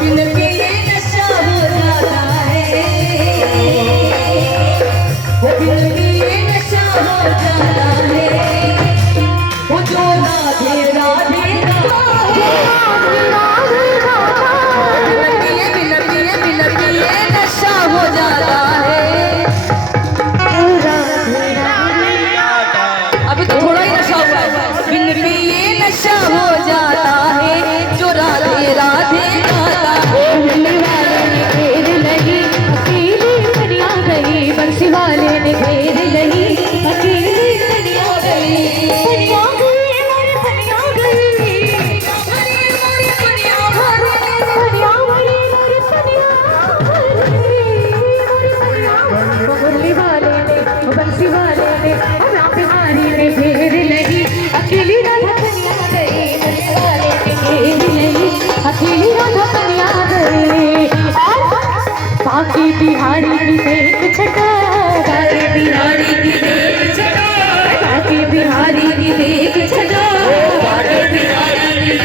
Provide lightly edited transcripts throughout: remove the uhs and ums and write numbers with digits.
बिन पिए नशा हो जाता है, वो बिन पिए नशा हो जाता है, वो जो राधे राधे बिन पिए नशा हो जाता है। अभी तो थोड़ा ही नशा हुआ है। बिन पिए नशा हो जाता है, जो राधे राधे गाता है। बंसी वाले ने घेर लही, अकेली दुनिया गई, दुनिया गई, हमारी दुनिया गई, हमारी दुनिया मुरली वाले ने, बंसी वाले ने, बिहारी ने घेर लही, अकेली राधा दुनिया गई, बंसी वाले ने घेर लही, अकेली राधा दुनिया गई। बाकी बिहारी की देख छटा, बाकी बिहारी की देख छटा, बाकी बिहारी की देख छटा, बाकी बिहारी की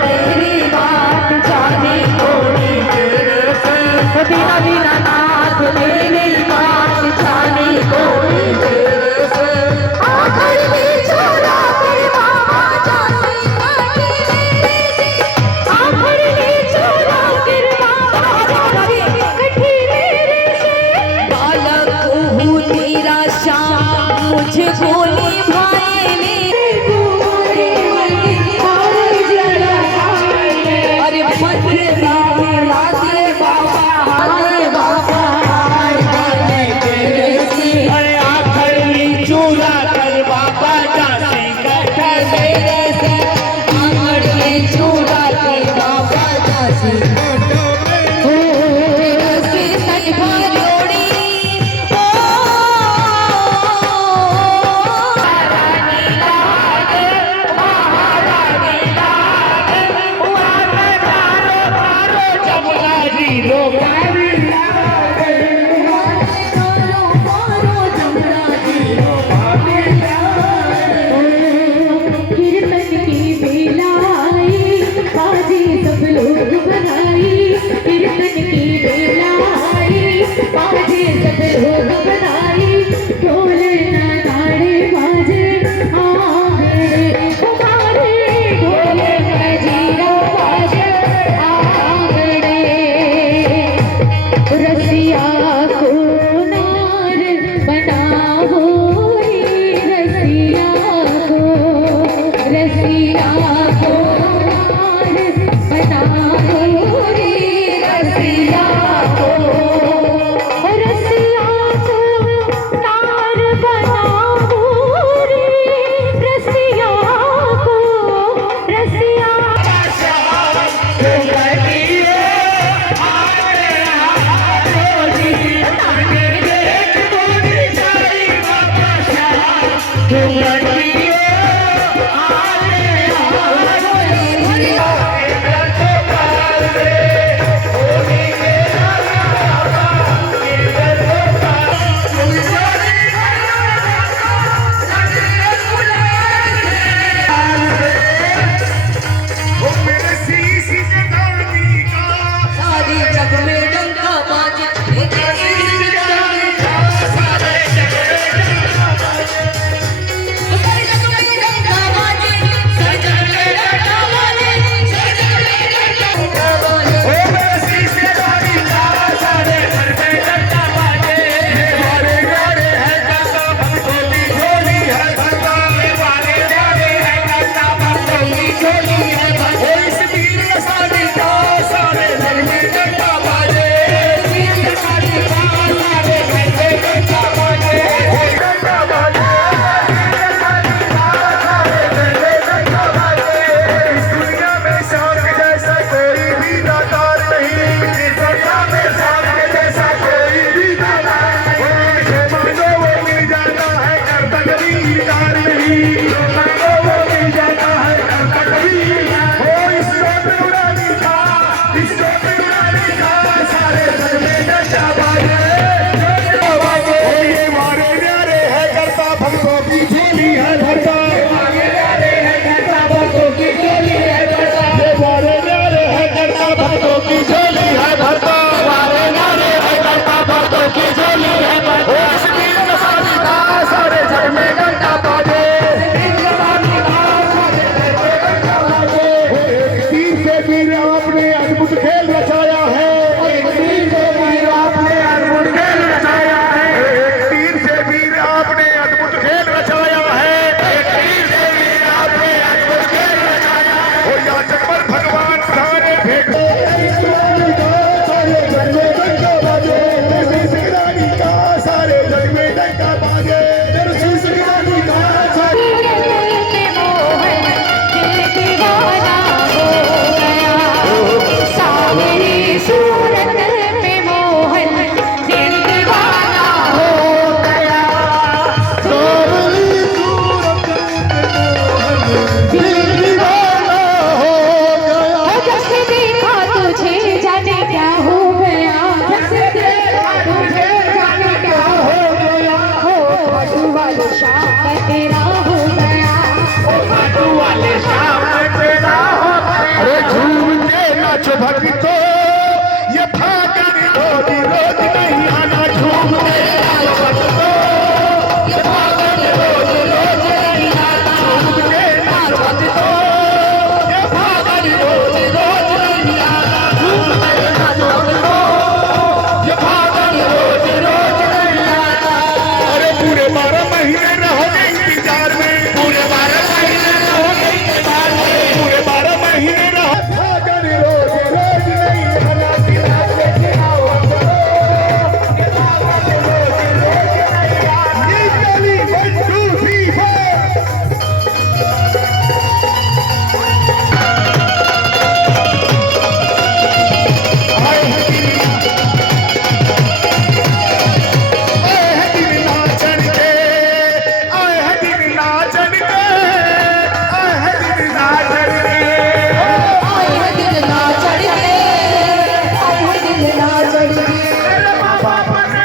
मेरी बात जाने कोई तेरे रसिया को तार बनाऊं रे रसिया को रसिया सारी जग में डंका बाजे भक्तो ये फागुन रोज रोज नहीं आना झूमते नाच भक्तो ये फागुन रोज रोज नहीं आना झूमते नाच भक्तो ये फागुन रोज रोज नहीं आना झूमते नाच भक्तो ये फागुन रोज रोज नहीं आना। अरे पूरे 12 महीने रहोगे इंतजार में, पूरे 12 महीने रहोगे इंतजार में, पूरे 12 महीने रहो फागुन रोज रोज नहीं आना दिलास लेके आओ ये फागुन रोज रोज नहीं आना। ये चली 1 2 3 4 आए हैं दिन नाचन के, आए हैं दिन नाचन के, आए हैं दिन नाचन के। आए हैं दिल ना चढ़ के, आए हैं दिल ना चढ़ के। मेरे माँ बाप ने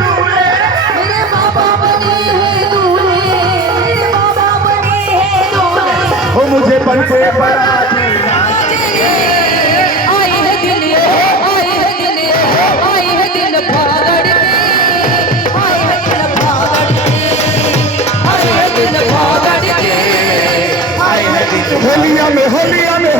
दूल्हे, मेरे माँ बाप ने है दूल्हे, मेरे माँ बाप ने है दूल्हे। वो मुझे बनते बराती आए हैं दिल, आए हैं दिल, आए हैं दिल फागड़ के, आए हैं दिल फागड़ के, आए हैं दिल फागड़ के, आए हैं दिल होलिया में होलिया में